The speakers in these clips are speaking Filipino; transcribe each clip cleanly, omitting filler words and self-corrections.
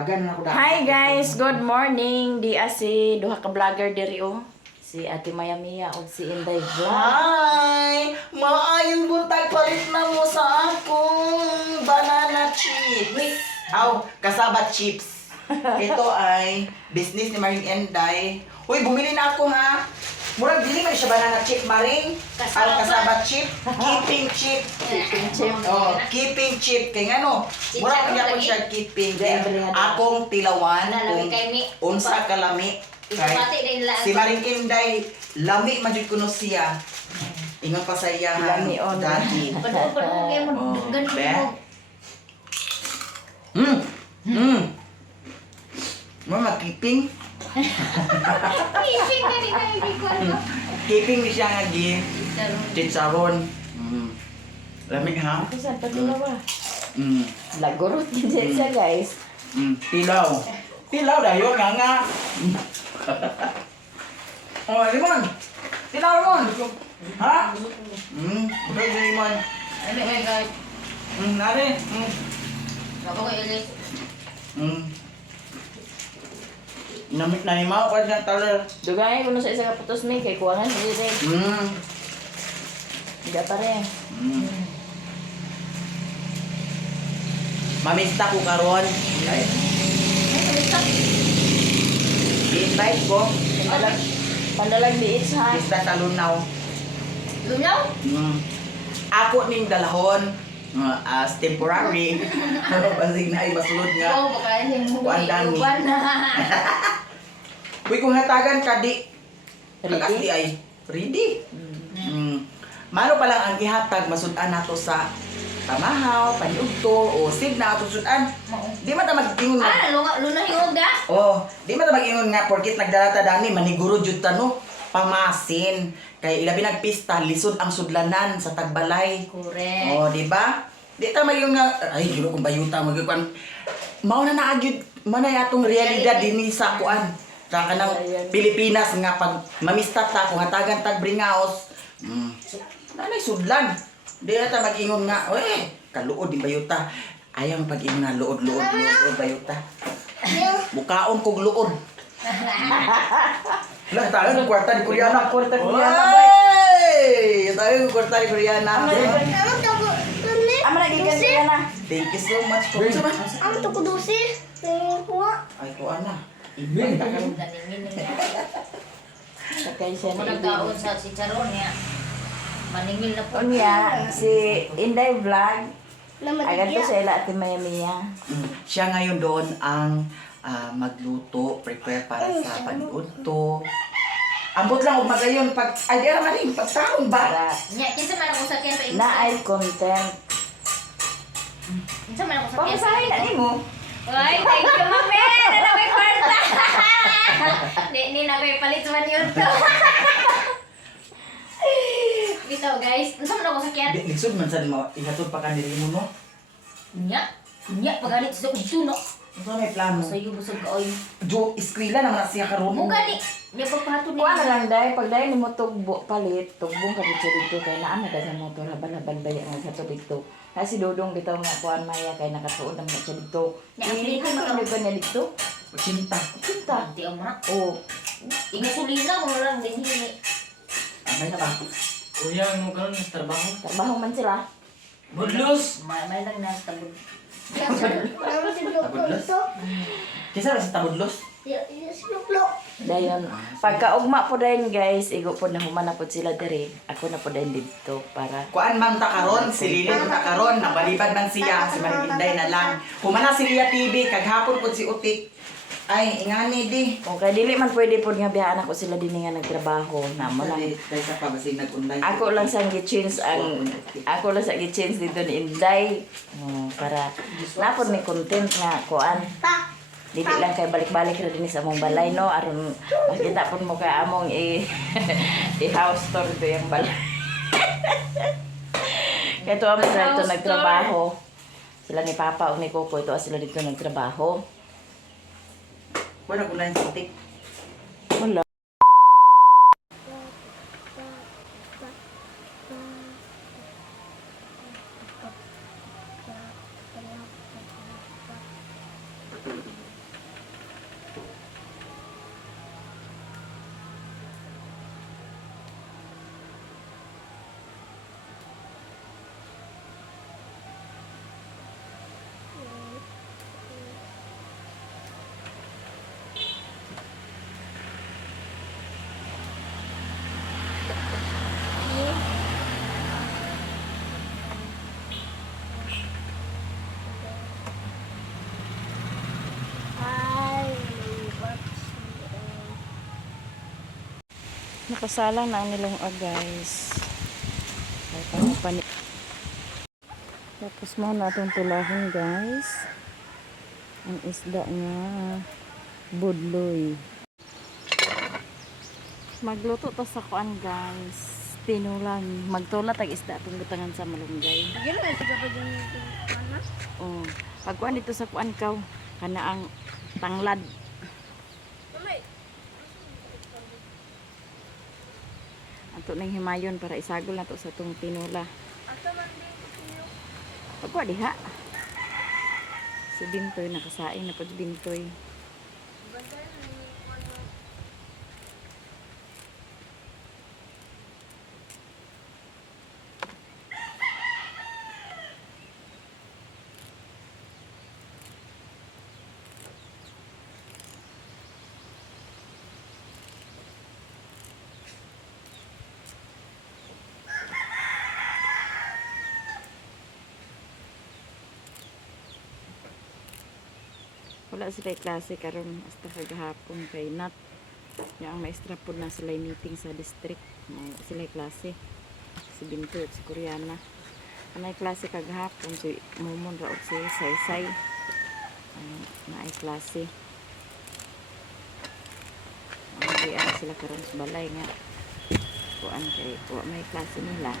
Tawagan na ako dahil. Hi guys, good morning. Di si duha ka vlogger diri si Ate Maya Mia o si Inday Vlog. Hi! Maayong buntag palit na mo sa akong banana chips. Aw, kasabat chips. Ito ay business ni Maring Enday. Uy, bumili na ako ha. Murag dili man siya banana chip, Maring. Aw, kasabat chip. Keeping chip. Keeping chip. Oh, keeping chip. Kaya ano, murag niya ko siya keeping. Akong tilawan kung unsa kalami. Kay si Maring Inday, lami man jud kuno siya. Ingon pa sa iya Lami on. dati. Padu-padu kay mo ganito mo. Mo makiping. Ising gani na hindi ko ano. Keeping ni siya nga gi. Chicharon. Lami ha? Ako saan pagulawa? Mm. Lagurot din siya guys. Tilaw. Tilaw dayo nga. Oh, limon. Tilaw limon. Ha? Okay, limon. Ano ay guys. Nari. Nako ko ilis. Namit na limaw pa siyang taler. Dugay ko na sa isa ka putos may kay kuwangan diri. Hindi pa rin. Mamista ko karon. Ay, kumista. I-invite ko. Pandalag liit ha. Isda sa Lunaw. Lunaw? Ako ning dalahon as temporary. Basig na ay masulod nga. Oo, baka yung Wandani. uban. Uy, kung hatagan ka di. Ready? Kakas di ay. Ready. Mano pa lang ang ihatag masudan nato sa pamahaw, panyugto, o sig na ato sudan. Di man ta mag-ingon nga. Luna yung uga. Oh, di man ta mag-ingon nga porkit nagdala ta dani maniguro jud ta no. Pamasin. Kay ilabi nagpista lisod ang sudlanan sa tagbalay. Correct. Oh, di ba? Di ta mag-ingon nga ay gilo kung bayuta magkuan. Mao na naagyud manay atong realidad dinhi sa kuan. Sa kanang Pilipinas nga pag mamista ta kung hatagan tag bringaos. Nanay sudlan. Di ata mag-ingon nga, "Oy, kaluod din bayuta." Ayang pag-ingon na luod bayuta. Bukaon kog luod. Lah tayo ng kwarta ni Koreana. Kwarta ni Koreana, Hey! Tayo ng kwarta ni Koreana. Amo na gikan siya na. Thank you so much. Kung sa man? Ang to ko dosi. Ay, ko ana. Ibig ka kan. Sakay siya Mo na nagdaon sa si Charon niya. Maningil na po. Unya, si Inday Vlog. Agad to sa ila Ate Maya Mia. Siya ngayon doon ang magluto, prepare para sa pag-udto. Ambot lang og magayon pag ay di ra man ring pagtaon ba? Para Nya kinsa man ako sakyan pa na ay content. Kinsa man ako sakyan. Papasahin na nimo. Ay, thank you, mami. Ano may kwarta? Ni na may palit man yun to. Dito guys, unsa man ako sakyan? Di lisod man sad mo ihatod pa kanili mo no. Nya pagalit sa udto no. Unsa may plano? Sayo busog ka oy. Jo eskwela naman na siya karon. Mo gani. Nya pagpahatod ni. Kuha na lang dahil pag dahil nimo tugbo palit, tugbong ka dito kay naa na sa motor habal-habal baya nga sa tubig to. Kasi dudong bitaw nga kuan Maya kay nakatuod naman siya dito. Hindi ko makaliban niya dito. Cinta. Cinta. Di mo na. Oh, Ingasulina mo lang din hini. May na ba? Kuya, mo karon sa trabaho. trabaho man sila. Budlos! May lang na sa tabud. Tabudlos? Kisa ra si tabudlos? Dayon, pagkaugma po dayon guys, igo po na humana po sila diri. Ako na po dayon dito para Kuan man ta karon, si Lili man ta karon, nabalibad man siya, si Marinday na lang. Humana si Lia TV, kaghapon po si Utik. Ay, ingani di. kung kay dili man pwede po nga biyaan ako sila din nga nagtrabaho na mo lang. Dahil sa pabasig nag-online. Ako lang sa gi-change dito ni Inday. Para napon may content nga kuan. Dili lang kay balik-balik ra din sa among balay no aron makita pud mo kay among i-house tour to yung balay. Kaya to amo sila dito nagtrabaho. Sila ni Papa ug ni Coco ito sila dito nagtrabaho. Kuan nag-online si Utik. Wala. Nakasalang na ang nilong guys. Ay, paano pa ni... Tapos mo na itong tulahon guys. Ang isda nga budloy. Magluto to sa kuan guys. Tinulang. Magtula tag isda itong butangan sa malunggay. Gano'n ito pa dyan yung mana? Oh. Pag kuan dito sa kuan kaw. Kana ang tanglad. Ato nang himayon para isagol na to sa itong tinula. Pagkuha diha. Si Bintoy nakasaing na pag Bintoy. Wala sila klase karon hasta kagahapon kay Nat. Yang ang maestra po na sila meeting sa district. Wala sila klase. Si Binto at si Koreana. Anay klase kagahapon si Momon raot si Saysay. Naay klase. Ang sila karon sa balay nga. Kuan kay wa may klase nila.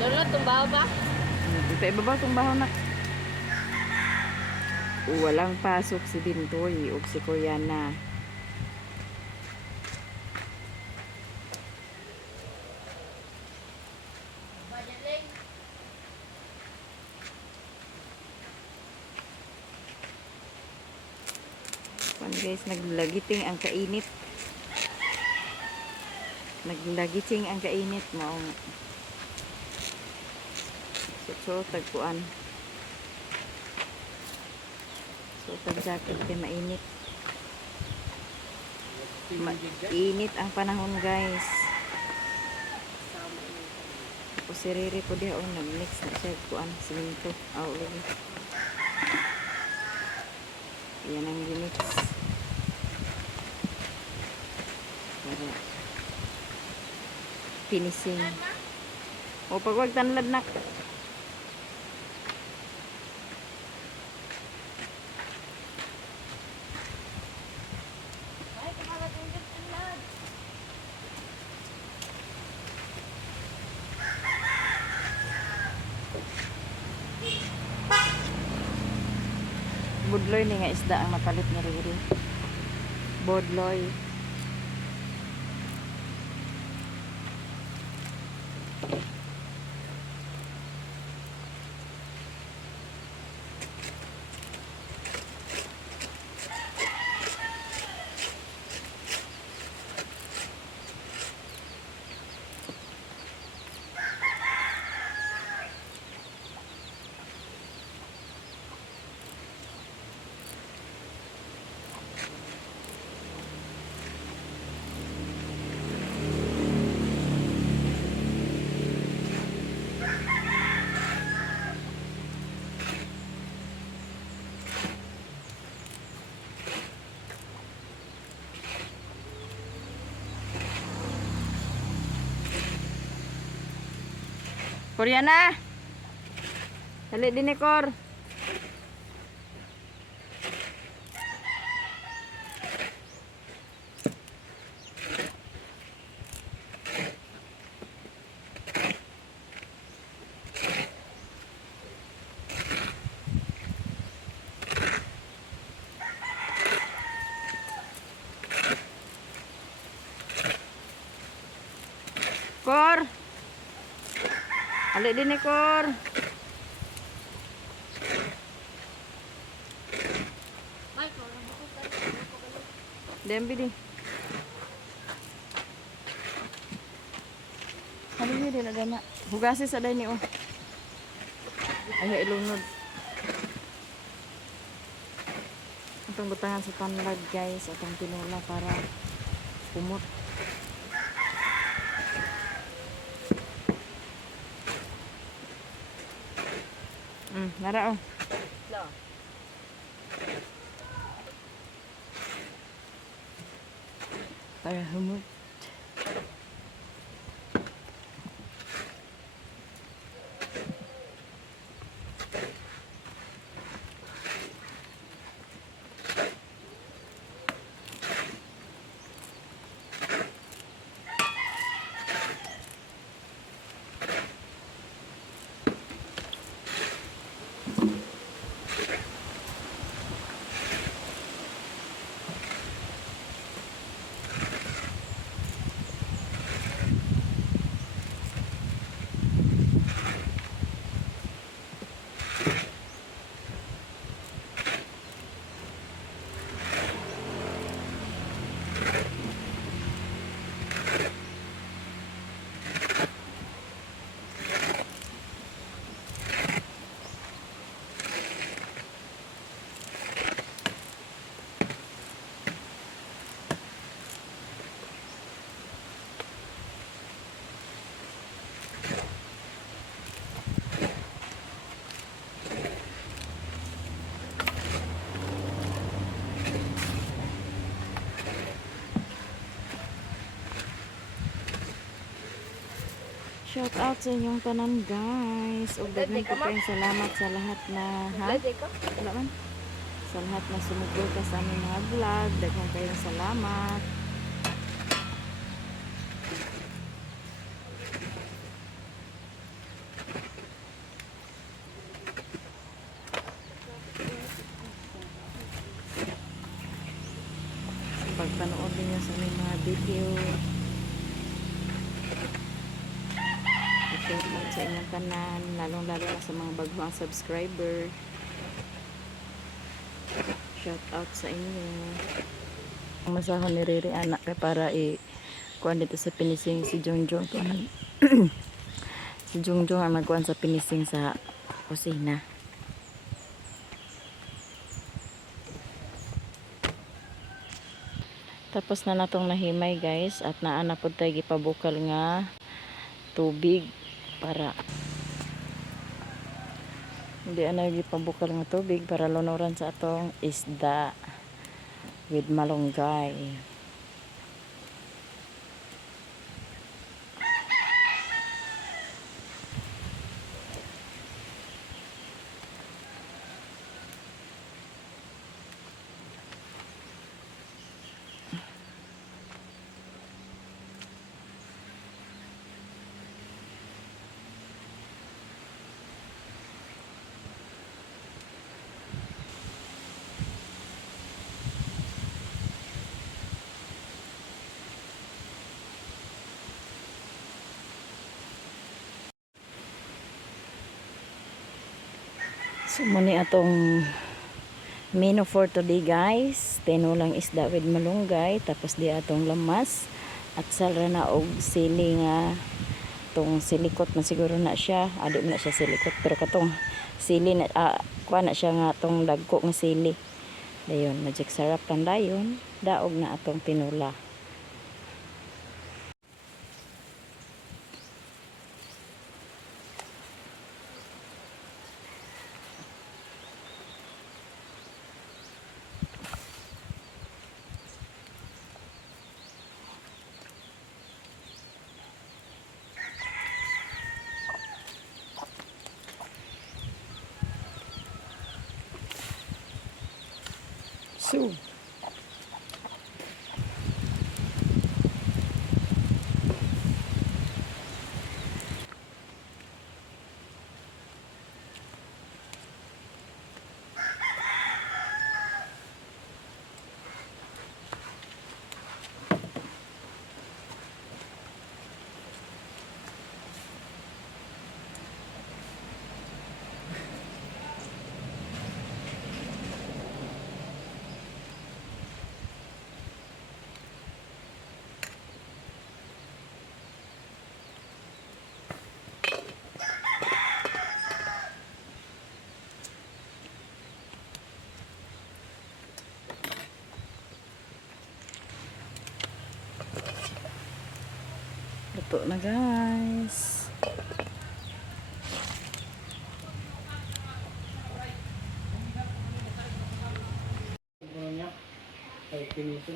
Lola, tumbaw ba? Ibabaw tong bahaw na. Walang pasok si Bintoy o si Koreana. Guys, naglagiting ang kainit. Naglagiting ang kainit mo. So tagpuan. So tag-jacket kay mainit. Init ang panahon guys. Tapos si Riri po diha nag-mix na siya kuan simento. Lagi. Yan ang ginix. Para finishing. O pag wag tanlad na. Budloy ni nga isda ang mapalit na Riri. Budloy. Koreana. Dali din ni Kor. Kor. Alik din ni Kor. Dembi di. Ano yun din agama. Hugasi sa day ni o. Ay ilunod. Atong butangan sa tanlag guys. Atong tinula para kumot. Nara oh. Para humot. Shout out sa inyong tanan guys. Ug daghan ko kayong salamat sa lahat na wala man. Sa lahat na sumuporta sa aming mga vlog. Daghan kayong salamat. Sa pagpanood niyo sa aming mga video. Shout out sa inyong tanan, lalong-lalo na sa mga bagong subscriber. Shout out sa inyo. Ang masahon ni Riri anak kay para kuan dito sa pinising si Jongjong kuan. Si Jongjong ang magkuan sa pinising sa kusina. Tapos na natong nahimay guys at naana pod tay gipabukal nga tubig para hindi ana gipabukal nga tubig para lunuran sa atong isda with malunggay. So muni atong menu for today guys. Tinulang isda with malunggay, tapos di atong lamas at salra na og sili nga tong silikot na siguro na siya. Adi na siya silikot pero katong sili na kuha na siya nga tong dagko nga sili. Dayon, magic sarap lang dayon. Daog na atong tinula. So, luto na guys.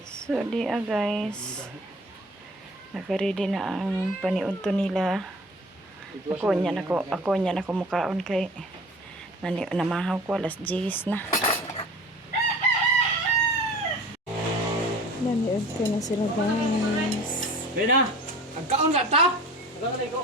So dia guys, naka-ready na ang paniudto nila. Ako nya na mukaon kay namahaw ko alas 10 na. Naniudto na sila guys. Bena, agkaon ka ta? Agkaon na ko.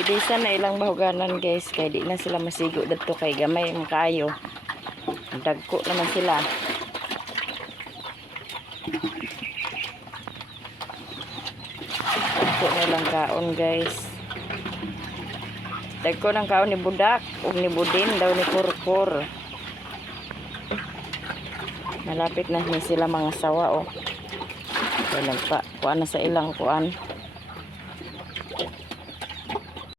Ibisan na ilang bahuganan guys, kay di na sila masigo dito kay gamay makayo. Dagko naman sila. Dagko na lang kaon guys. Dagko ng kaon ni budak ug ni budin daw ni kurkur. Malapit na sila mga sawa oh. Kaya nagpa kuan na sa ilang kuan.